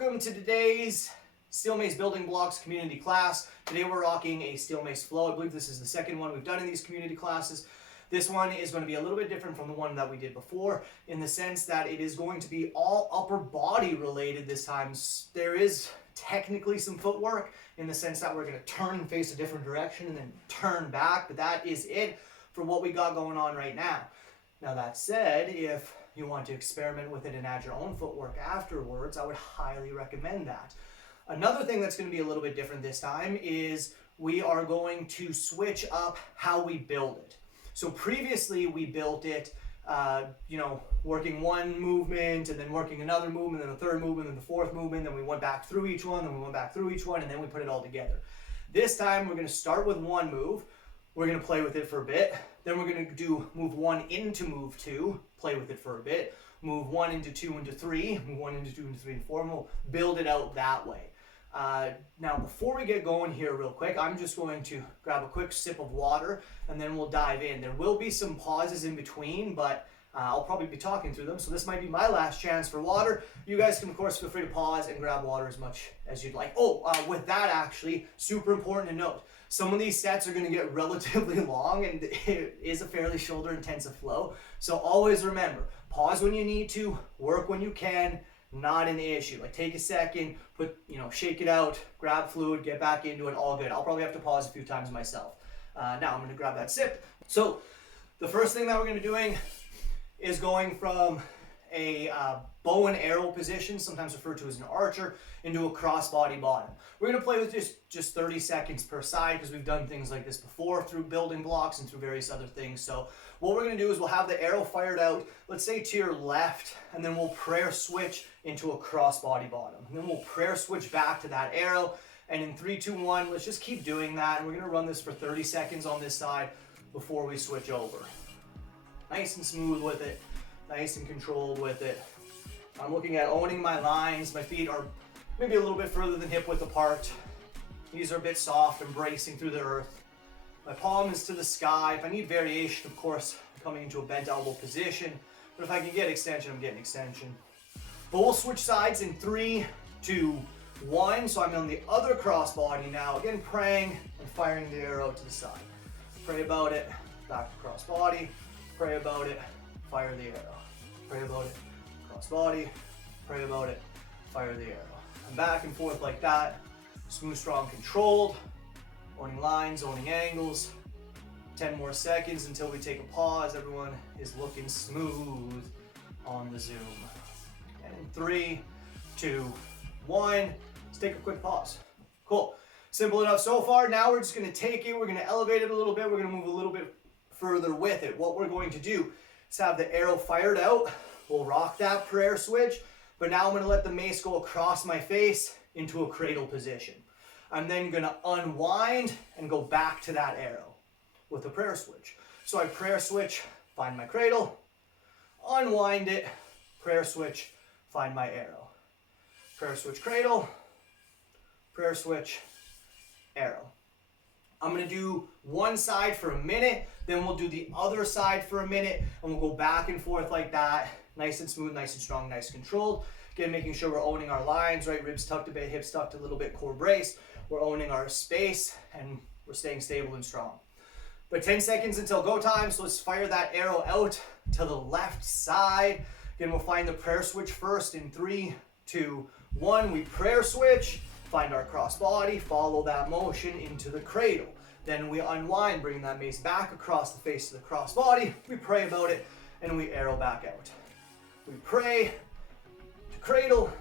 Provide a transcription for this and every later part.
welcome to today's Steel Mace Building Blocks community class. Today we're rocking a Steel Mace Flow. I believe this is the second one we've done in these community classes. This one is going to be a little bit different from the one that we did before in the sense that it is going to be all upper body related this time. There is technically some footwork in the sense that we're going to turn and face a different direction and then turn back, but that is it for what we got going on right now. Now that said, if you want to experiment with it and add your own footwork afterwards, I would highly recommend that. Another thing that's going to be a little bit different this time is we are going to switch up how we build it. So previously we built it, working one movement and then working another movement, then a third movement, and the fourth movement, then we went back through each one, then we went back through each one, and then we put it all together. This time we're going to start with one move. We're going to play with it for a bit. Then we're going to do move one into move two, play with it for a bit. Move one into two into three, move one into two into three and four, and we'll build it out that way. Now, before we get going here real quick, I'm just going to grab a quick sip of water and then we'll dive in. There will be some pauses in between, but I'll probably be talking through them. So this might be my last chance for water. You guys can, of course, feel free to pause and grab water as much as you'd like. With that, actually, super important to note. Some of these sets are going to get relatively long and it is a fairly shoulder intensive flow. So always remember, pause when you need to, work when you can, not an issue. Like take a second, shake it out, grab fluid, get back into it, all good. I'll probably have to pause a few times myself. Now I'm going to grab that sip. So the first thing that we're going to be doing is going from a bow and arrow position, sometimes referred to as an archer, into a crossbody bottom. We're going to play with just 30 seconds per side because we've done things like this before through building blocks and through various other things. So what we're going to do is we'll have the arrow fired out, let's say to your left, and then we'll prayer switch into a crossbody bottom. And then we'll prayer switch back to that arrow, and in 3, 2, 1, let's just keep doing that. And we're going to run this for 30 seconds on this side before we switch over. Nice and smooth with it, nice and controlled with it. I'm looking at owning my lines. My feet are maybe a little bit further than hip width apart. These are a bit soft and bracing through the earth. My palm is to the sky. If I need variation, of course, I'm coming into a bent elbow position. But if I can get extension, I'm getting extension. But we'll switch sides in 3, 2, 1. So I'm on the other crossbody now. Again, praying and firing the arrow to the side. Pray about it, back to crossbody. Pray about it, fire the arrow. Pray about it, crossbody. Pray about it, fire the arrow. And back and forth like that. Smooth, strong, controlled. Owning lines, owning angles. 10 more seconds until we take a pause. Everyone is looking smooth on the Zoom. And in 3, 2, 1, let's take a quick pause. Cool. Simple enough so far. Now we're just going to take it. We're going to elevate it a little bit. We're going to move a little bit further with it. What we're going to do is have the arrow fired out. We'll rock that prayer switch. But now I'm going to let the mace go across my face into a cradle position. I'm then going to unwind and go back to that arrow with the prayer switch. So I prayer switch, find my cradle, unwind it, prayer switch, find my arrow. Prayer switch, cradle, prayer switch, arrow. I'm going to do one side for a minute, then we'll do the other side for a minute, and we'll go back and forth like that. Nice and smooth, nice and strong, nice and controlled. Again, making sure we're owning our lines, right? Ribs tucked a bit, hips tucked a little bit, core braced. We're owning our space, and we're staying stable and strong. But 10 seconds until go time, so let's fire that arrow out to the left side. Again, we'll find the prayer switch first in 3, 2, 1. We prayer switch, find our crossbody, follow that motion into the cradle. Then we unwind, bring that mace back across the face of the crossbody. We pray about it, and we arrow back out. We pray to cradle,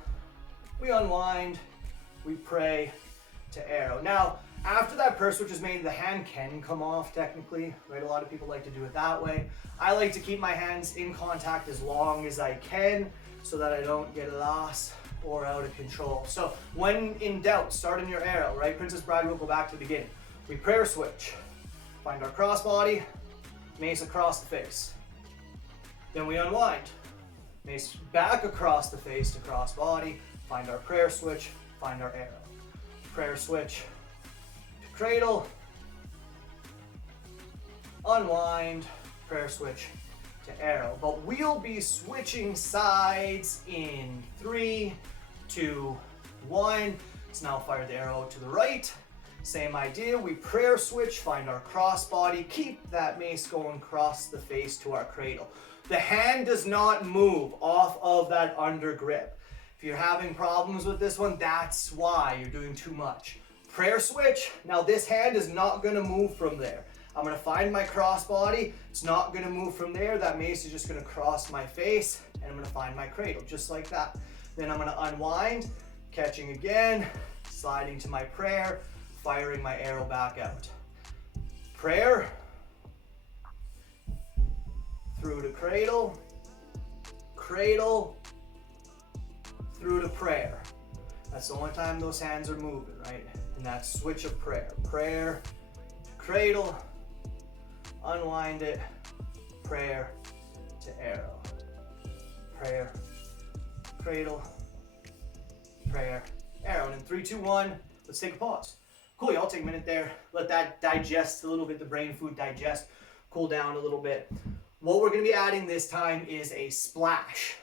we unwind, we pray to arrow. Now, after that prayer switch is made, the hand can come off technically, right? A lot of people like to do it that way. I like to keep my hands in contact as long as I can so that I don't get lost or out of control. So when in doubt, start in your arrow, right? Princess Bride will go back to the beginning. We prayer switch, find our crossbody, mace across the face. Then we unwind, mace back across the face to crossbody, find our prayer switch, find our arrow. Prayer switch to cradle, unwind, prayer switch to arrow. But we'll be switching sides in 3, 2, 1. Let's now fire the arrow to the right. Same idea, we prayer switch, find our crossbody, keep that mace going across the face to our cradle. The hand does not move off of that under grip. If you're having problems with this one, that's why you're doing too much. Prayer switch, now this hand is not gonna move from there. I'm gonna find my crossbody, it's not gonna move from there, that mace is just gonna cross my face, and I'm gonna find my cradle, just like that. Then I'm gonna unwind, catching again, sliding to my prayer, firing my arrow back out. Prayer, through to cradle, cradle, through to prayer. That's the only time those hands are moving, right? And that switch of prayer. Prayer, cradle, unwind it, prayer to arrow. Prayer, cradle, prayer, arrow. And in 3, 2, 1, let's take a pause. Cool, y'all take a minute there. Let that digest a little bit, the brain food digest, cool down a little bit. What we're gonna be adding this time is a splash.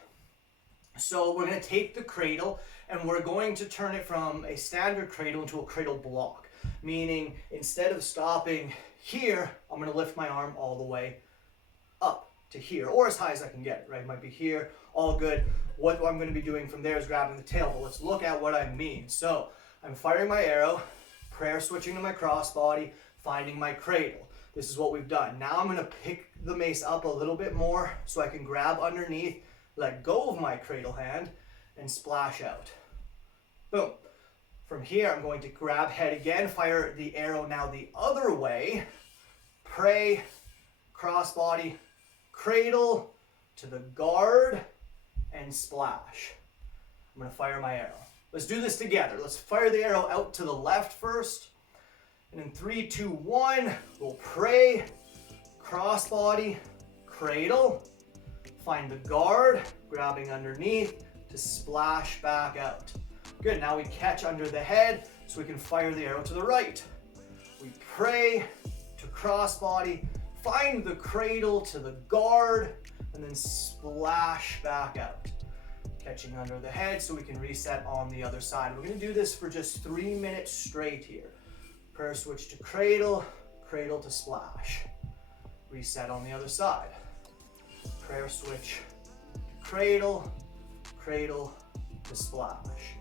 So we're gonna take the cradle and we're going to turn it from a standard cradle into a cradle block. Meaning instead of stopping here, I'm gonna lift my arm all the way up to here, or as high as I can get, right? It might be here, all good. What I'm gonna be doing from there is grabbing the tail, but let's look at what I mean. So I'm firing my arrow, prayer switching to my crossbody, finding my cradle. This is what we've done. Now I'm gonna pick the mace up a little bit more so I can grab underneath, let go of my cradle hand, and splash out. Boom. From here, I'm going to grab head again, fire the arrow now the other way, pray, crossbody, cradle to the guard, and splash. I'm gonna fire my arrow. Let's do this together. Let's fire the arrow out to the left first. And in 3, 2, 1, we'll pray, crossbody, cradle, find the guard, grabbing underneath to splash back out. Good, now we catch under the head so we can fire the arrow to the right. We pray to crossbody, find the cradle to the guard, and then splash back out. Catching under the head so we can reset on the other side. We're gonna do this for just 3 minutes straight here. Prayer switch to cradle, cradle to splash. Reset on the other side. Prayer switch to cradle, cradle to splash.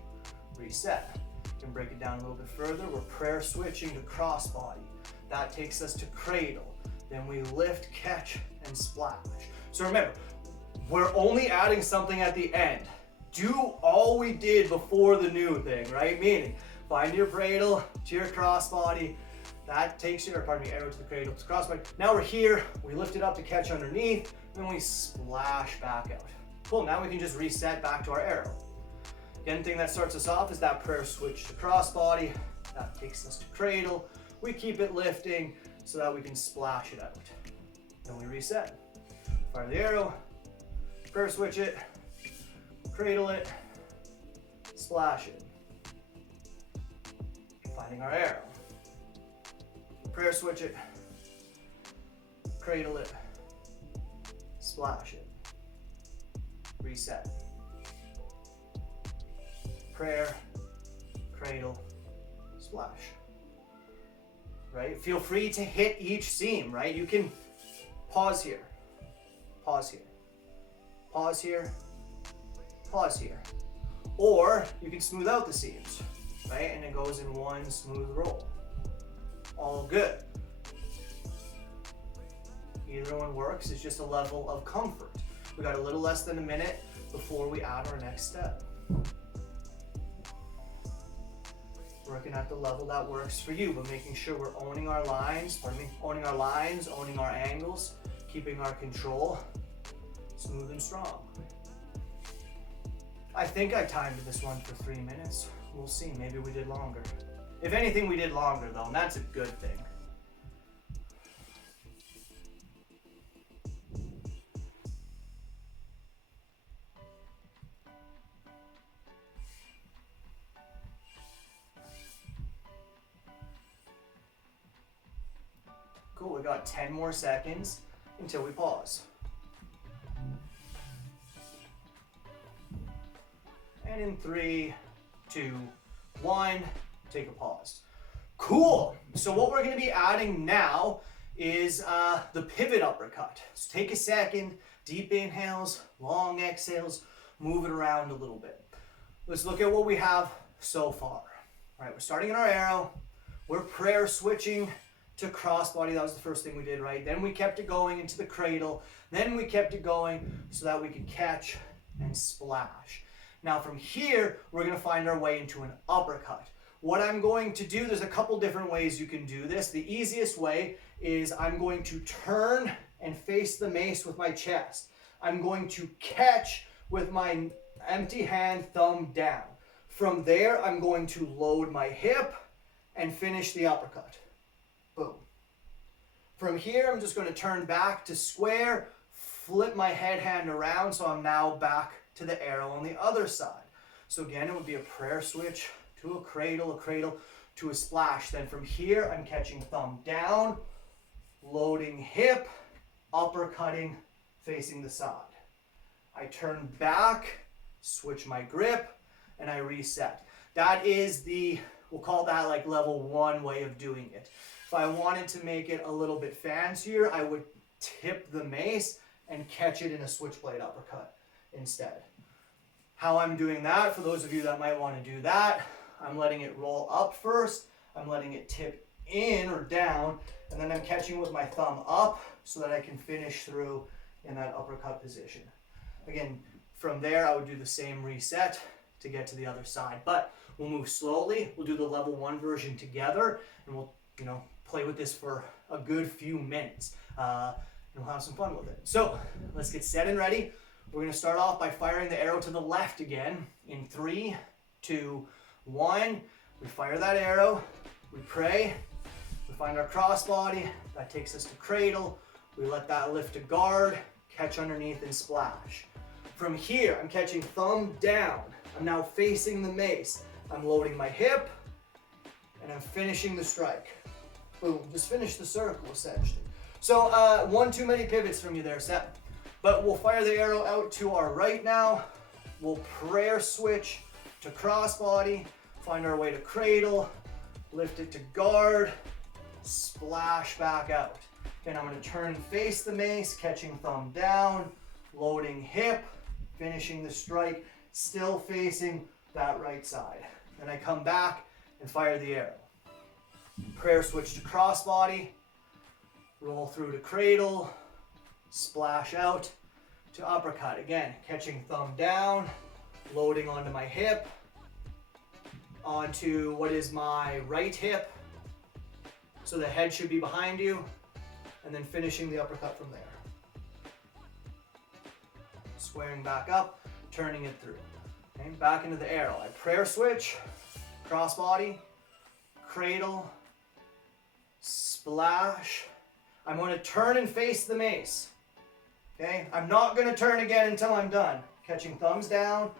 Reset. You can break it down a little bit further. We're prayer switching to crossbody. That takes us to cradle. Then we lift, catch, and splash. So remember, we're only adding something at the end. Do all we did before the new thing, right? Meaning, find your cradle to your crossbody. That takes you, or pardon me, arrow to the cradle to the crossbody. Now we're here, we lift it up to catch underneath, then we splash back out. Cool, now we can just reset back to our arrow. Again, thing that starts us off is that prayer switch to crossbody. That takes us to cradle. We keep it lifting so that we can splash it out. Then we reset. Fire the arrow, prayer switch it, cradle it, splash it. Finding our arrow. Prayer switch it, cradle it, splash it. Reset. Prayer, cradle, splash. Right? Feel free to hit each seam, right? You can pause here, pause here, pause here, pause here. Or you can smooth out the seams, right? And it goes in one smooth roll. All good. Either one works, it's just a level of comfort. We got a little less than a minute before we add our next step. Working at the level that works for you, but making sure we're owning our lines, owning our lines, owning our angles, keeping our control smooth and strong. I think I timed this one for 3 minutes. We'll see, maybe we did longer. If anything, we did longer though, and that's a good thing. Cool, we got 10 more seconds until we pause. And in 3, 2, 1, take a pause. Cool. So what we're going to be adding now is the pivot uppercut. So take a second, deep inhales, long exhales, move it around a little bit. Let's look at what we have so far. All right, we're starting in our arrow. We're prayer switching to crossbody. That was the first thing we did, right? Then we kept it going into the cradle. Then we kept it going so that we could catch and splash. Now from here, we're going to find our way into an uppercut. What I'm going to do, there's a couple different ways you can do this. The easiest way is I'm going to turn and face the mace with my chest. I'm going to catch with my empty hand, thumb down. From there, I'm going to load my hip and finish the uppercut. Boom. From here, I'm just going to turn back to square, flip my head hand around, so I'm now back to the arrow on the other side. So again, it would be a prayer switch to a cradle to a splash. Then from here, I'm catching thumb down, loading hip, uppercutting, facing the side. I turn back, switch my grip, and I reset. That is we'll call that like level 1 way of doing it. If I wanted to make it a little bit fancier, I would tip the mace and catch it in a switchblade uppercut instead. How I'm doing that, for those of you that might want to do that, I'm letting it roll up first, I'm letting it tip in or down, and then I'm catching with my thumb up so that I can finish through in that uppercut position. Again, from there, I would do the same reset to get to the other side. But we'll move slowly. We'll do the level 1 version together, and we'll, play with this for a good few minutes. And we'll have some fun with it. So let's get set and ready. We're going to start off by firing the arrow to the left again. In 3, 2, 1. We fire that arrow. We pray. We find our crossbody. That takes us to cradle. We let that lift to guard, catch underneath, and splash. From here, I'm catching thumb down. I'm now facing the mace. I'm loading my hip, and I'm finishing the strike. Boom, just finish the circle, essentially. So, one too many pivots from you there, Seth. But we'll fire the arrow out to our right now. We'll prayer switch to crossbody, find our way to cradle, lift it to guard, splash back out. Again, I'm going to turn and face the mace, catching thumb down, loading hip, finishing the strike, still facing that right side. Then I come back and fire the arrow. Prayer switch to crossbody, roll through to cradle, splash out to uppercut. Again, catching thumb down, loading onto my hip, onto what is my right hip, so the head should be behind you, and then finishing the uppercut from there. Squaring back up, turning it through. Okay, back into the arrow. I prayer switch, crossbody, cradle, splash. I'm going to turn and face the mace. Okay, I'm not going to turn again until I'm done. Catching thumbs down,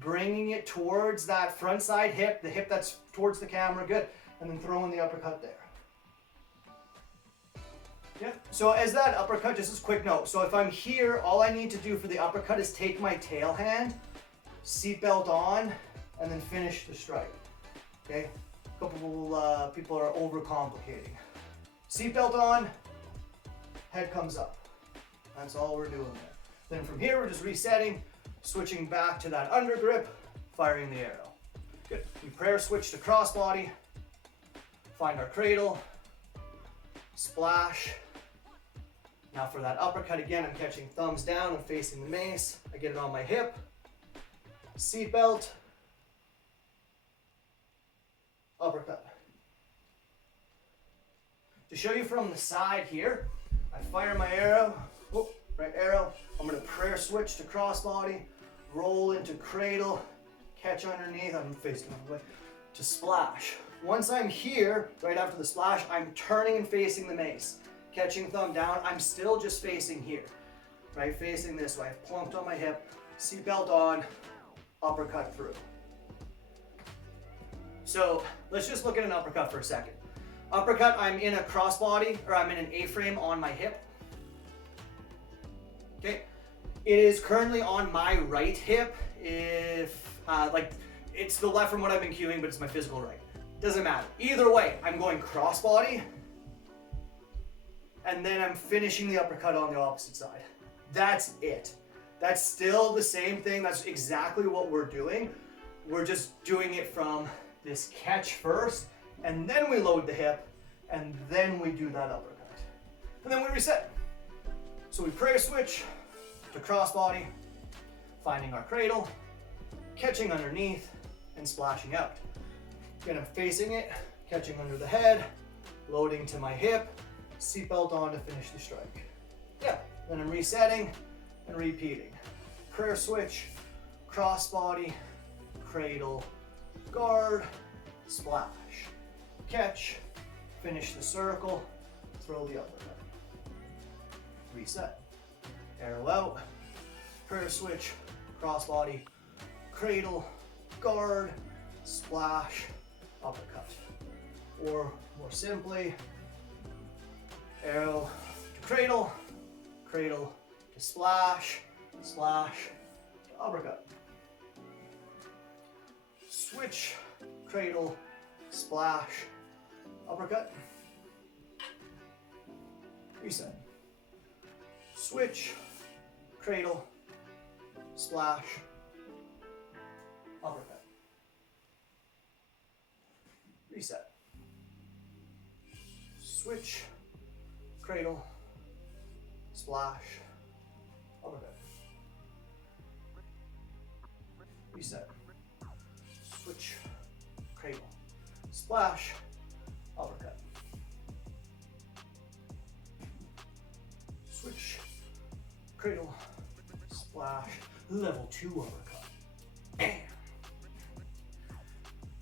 bringing it towards that front side hip, the hip that's towards the camera, good, and then throwing the uppercut there. Yeah. So as that uppercut, just as a quick note, so if I'm here, all I need to do for the uppercut is take my tail hand, seatbelt on, and then finish the strike. Okay? A couple people are overcomplicating. Seatbelt on, head comes up. That's all we're doing there. Then from here, we're just resetting, switching back to that under grip, firing the arrow. Good. We prayer switch to crossbody, find our cradle, splash. Now for that uppercut, again, I'm catching thumbs down, I'm facing the mace, I get it on my hip, seatbelt, uppercut. To show you from the side here, I fire my arrow, whoop, right arrow, I'm going to prayer switch to crossbody, roll into cradle, catch underneath, I'm facing the way, to splash. Once I'm here, right after the splash, I'm turning and facing the mace. Catching thumb down, I'm still just facing here, right? Facing this way. I've plunked on my hip, seatbelt on, uppercut through. So let's just look at an uppercut for a second. Uppercut, I'm in a crossbody, or I'm in an A-frame on my hip. Okay, it is currently on my right hip. If it's the left from what I've been cueing, but it's my physical right. Doesn't matter. Either way, I'm going crossbody, and then I'm finishing the uppercut on the opposite side. That's it. That's still the same thing. That's exactly what we're doing. We're just doing it from this catch first, and then we load the hip, and then we do that uppercut. And then we reset. So we prayer switch to crossbody, finding our cradle, catching underneath, and splashing out. Again, I'm facing it, catching under the head, loading to my hip, seatbelt on to finish the strike. Yeah, then I'm resetting and repeating. Prayer switch, crossbody, cradle, guard, splash, catch, finish the circle, throw the uppercut. Reset. Arrow out, prayer switch, crossbody, cradle, guard, splash, uppercut. Or more simply, arrow to cradle, cradle to splash, splash to uppercut. Switch, cradle, splash, uppercut. Reset. Switch, cradle, splash, uppercut. Reset. Switch, cradle, splash, uppercut. Reset. Switch, cradle, splash, uppercut. Switch, cradle, splash, level 2 uppercut. Bam.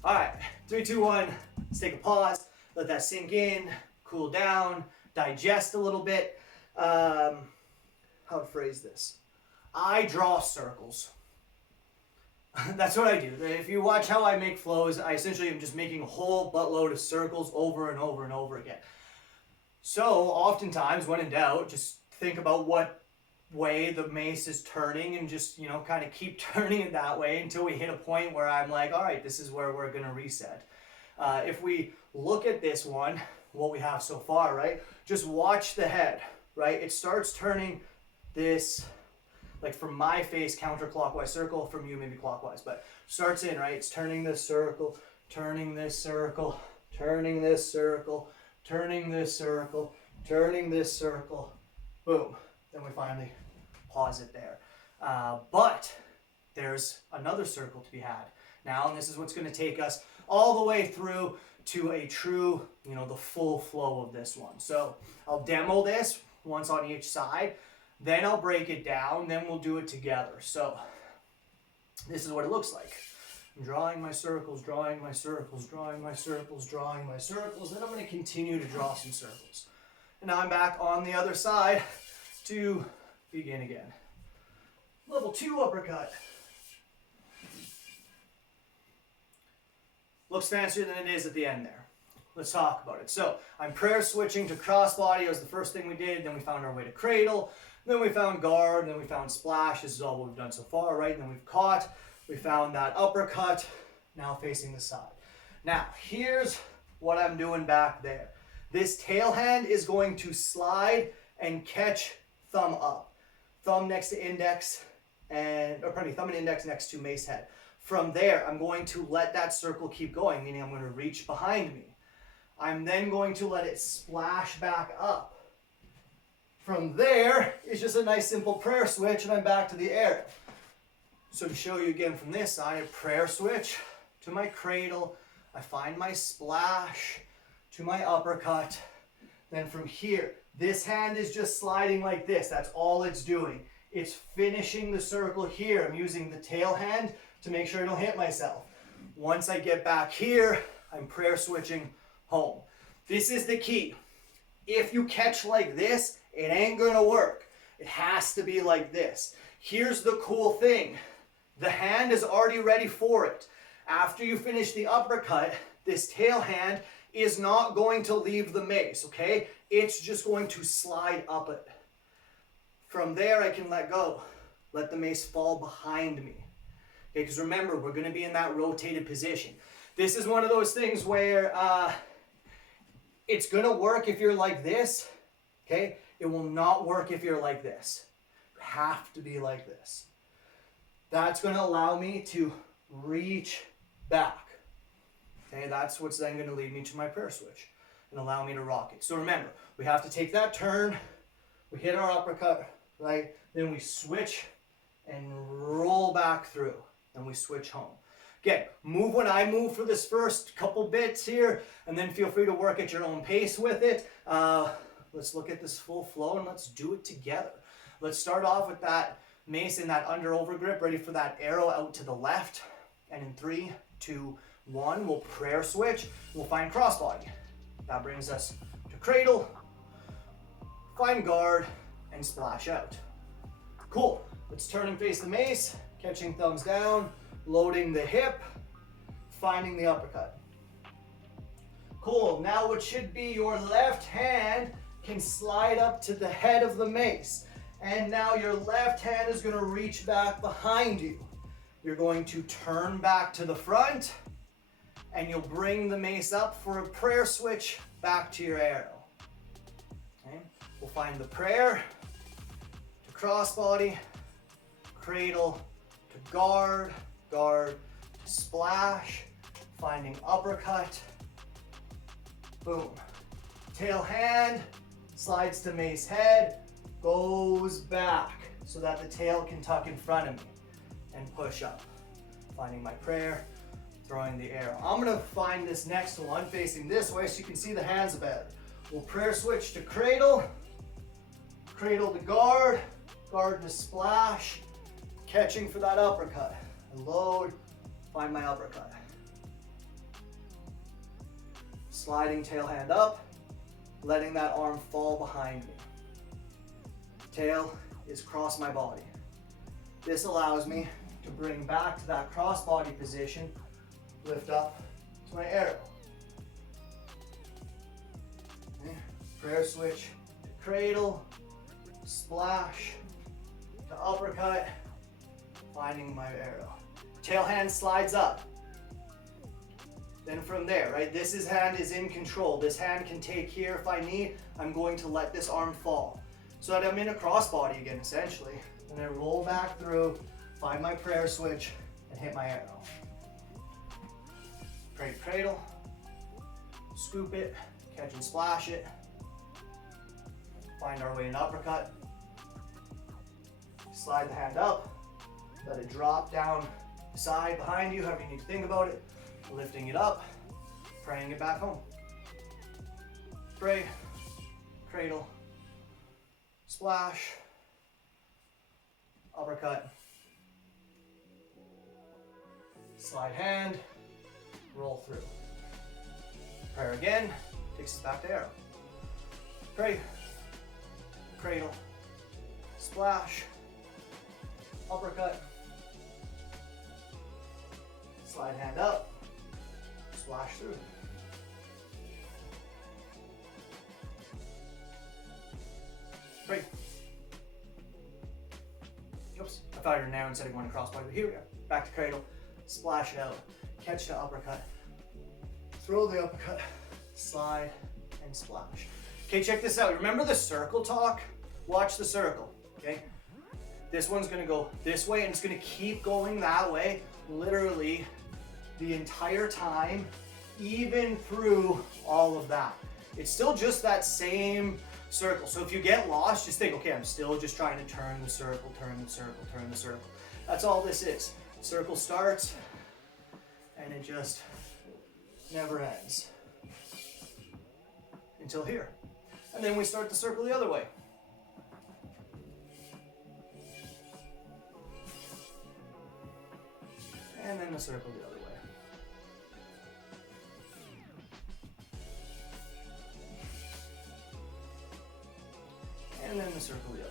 All right, 3, 2, 1. Let's take a pause, let that sink in, cool down, digest a little bit. How to phrase this? I draw circles. That's what I do. If you watch how I make flows, I essentially am just making a whole buttload of circles over and over and over again. So oftentimes when in doubt, just think about what way the mace is turning and just, you know, kind of keep turning it that way until we hit a point where I'm like, all right, this is where we're going to reset. If we look at this one, what we have so far, right? Just watch the head, right? It starts turning this, like from my face, counterclockwise circle, from you maybe clockwise, but starts in, right? It's turning this circle, turning this circle, turning this circle, turning this circle, turning this circle, boom. Then we finally pause it there. But there's another circle to be had now, and this is what's going to take us all the way through to a true, you know, the full flow of this one. So I'll demo this once on each side, then I'll break it down, then we'll do it together. So this is what it looks like. I'm drawing my circles, drawing my circles, drawing my circles, drawing my circles, then I'm going to continue to draw some circles. And now I'm back on the other side to begin again. Level 2 uppercut. Looks fancier than it is at the end there. Let's talk about it. So I'm prayer switching to crossbody. It was the first thing we did. Then we found our way to cradle. Then we found guard. Then we found splash. This is all we've done so far, right? And then we've caught. We found that uppercut. Now facing the side. Now here's what I'm doing back there. This tail hand is going to slide and catch thumb up. Thumb next to index and, or pardon me, thumb and index next to mace head. From there, I'm going to let that circle keep going, meaning I'm going to reach behind me. I'm then going to let it splash back up. From there, it's just a nice simple prayer switch and I'm back to the arrow. So to show you again from this side, I prayer switch to my cradle. I find my splash to my uppercut. Then from here, this hand is just sliding like this. That's all it's doing. It's finishing the circle here. I'm using the tail hand to make sure I don't hit myself. Once I get back here, I'm prayer switching home. This is the key. If you catch like this, it ain't gonna work. It has to be like this. Here's the cool thing. The hand is already ready for it. After you finish the uppercut, this tail hand is not going to leave the mace, okay? It's just going to slide up it. From there, I can let go. Let the mace fall behind me. Okay, because remember, we're going to be in that rotated position. This is one of those things where it's going to work if you're like this. Okay, it will not work if you're like this. You have to be like this. That's going to allow me to reach back. Okay, that's what's then going to lead me to my prayer switch and allow me to rock it. So remember, we have to take that turn, we hit our uppercut, right? Then we switch and roll back through, and we switch home. Again, move when I move for this first couple bits here, and then feel free to work at your own pace with it. Let's look at this full flow and let's do it together. Let's start off with that mace in that under over grip, ready for that arrow out to the left. And in 3, 2, 1, we'll prayer switch. We'll find crossbody. That brings us to cradle, find guard, and splash out. Cool. Let's turn and face the mace, catching thumbs down, loading the hip, finding the uppercut. Cool. Now what should be your left hand can slide up to the head of the mace. And now your left hand is going to reach back behind you. You're going to turn back to the front, and you'll bring the mace up for a prayer switch back to your arrow. Okay? We'll find the prayer to crossbody, cradle to guard, guard to splash, finding uppercut, boom. Tail hand slides to mace head, goes back so that the tail can tuck in front of me and push up. Finding my prayer, throwing the arrow. I'm gonna find this next one facing this way so you can see the hands better. We'll prayer switch to cradle, cradle to guard, guard to splash, catching for that uppercut. I load, find my uppercut. Sliding tail hand up, letting that arm fall behind me. Tail is cross my body. This allows me to bring back to that crossbody position, lift up to my arrow. Okay. Prayer switch to cradle, splash, to uppercut, finding my arrow. Tail hand slides up. Then from there, right, this hand is in control. This hand can take here if I need. I'm going to let this arm fall. So that I'm in a crossbody again, essentially. And I roll back through, find my prayer switch, and hit my arrow. Pray cradle, scoop it, catch and splash it. Find our way in uppercut. Slide the hand up, let it drop down the side behind you, however you need to think about it. Lifting it up, praying it back home. Pray, cradle, splash, uppercut, slide hand, roll through. Prayer again, takes us back to arrow. Pray, cradle, splash, uppercut, slide hand up, splash through. Pray. Oops, I thought you were now instead of going across body, but here we go. Back to cradle, splash it out, catch the uppercut, throw the uppercut, slide, and splash. Okay, check this out. Remember the circle talk? Watch the circle, okay? This one's gonna go this way, and it's gonna keep going that way, literally the entire time, even through all of that. It's still just that same circle. So if you get lost, just think, okay, I'm still just trying to turn the circle, turn the circle, turn the circle. That's all this is. Circle starts, and it just never ends until here. And then we start the circle the other way. And then the circle the other way. And then the circle the other way.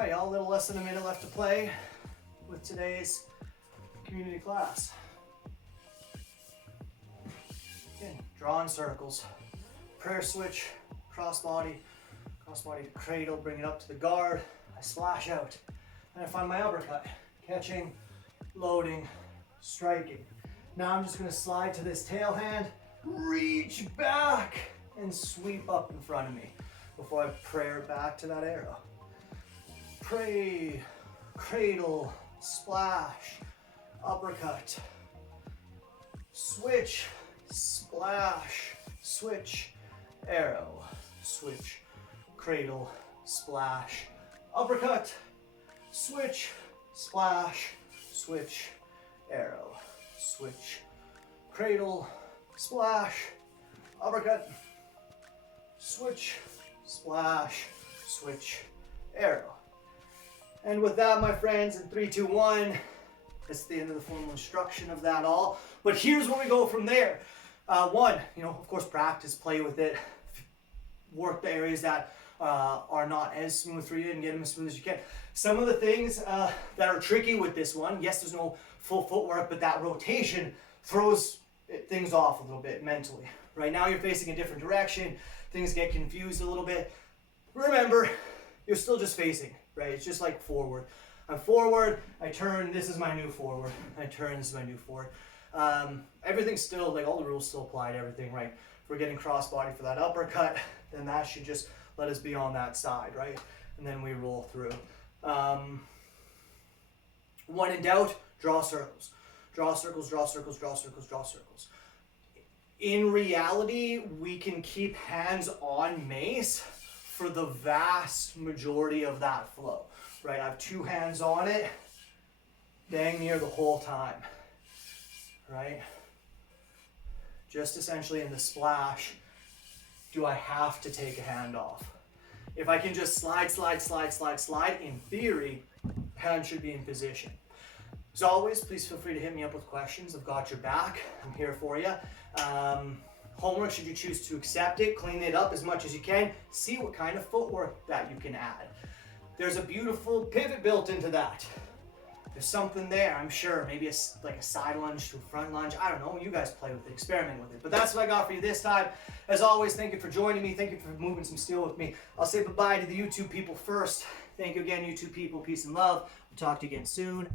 All right, y'all, a little less than a minute left to play with today's community class. Again, drawing circles, prayer switch, crossbody to cradle, bring it up to the guard. I splash out, and I find my uppercut, catching, loading, striking. Now I'm just gonna slide to this tail hand, reach back, and sweep up in front of me before I prayer back to that arrow. Pray, cradle, splash, uppercut, switch, splash, switch, arrow, switch, cradle, splash, uppercut, switch, splash, switch, arrow, switch, cradle, splash, uppercut, switch, splash, switch, arrow. And with that, my friends, in 3, 2, 1, that's the end of the formal instruction of that all. But here's where we go from there. One, of course, practice, play with it, work the areas that are not as smooth for you and get them as smooth as you can. Some of the things that are tricky with this one, yes, there's no full footwork, but that rotation throws things off a little bit mentally. Right now you're facing a different direction, things get confused a little bit. Remember, you're still just facing, right? It's just like forward. I'm forward, I turn, this is my new forward. I turn, this is my new forward. Everything's still, like all the rules still apply to everything, right? If we're getting crossbody for that uppercut, then that should just let us be on that side, right? And then we roll through. When in doubt, draw circles. Draw circles, draw circles, draw circles, draw circles. In reality, we can keep hands on mace for the vast majority of that flow, right? I have 2 hands on it, dang near the whole time, right? Just essentially in the splash, do I have to take a hand off? If I can just slide, in theory, hand should be in position. As always, please feel free to hit me up with questions. I've got your back. I'm here for you. Homework, should you choose to accept it, clean it up as much as you can. See what kind of footwork that you can add. There's a beautiful pivot built into that. There's something there, I'm sure. Maybe like a side lunge to a front lunge. I don't know. You guys play with it, experiment with it. But that's what I got for you this time. As always, thank you for joining me. Thank you for moving some steel with me. I'll say bye-bye to the YouTube people first. Thank you again, YouTube people. Peace and love. We'll talk to you again soon.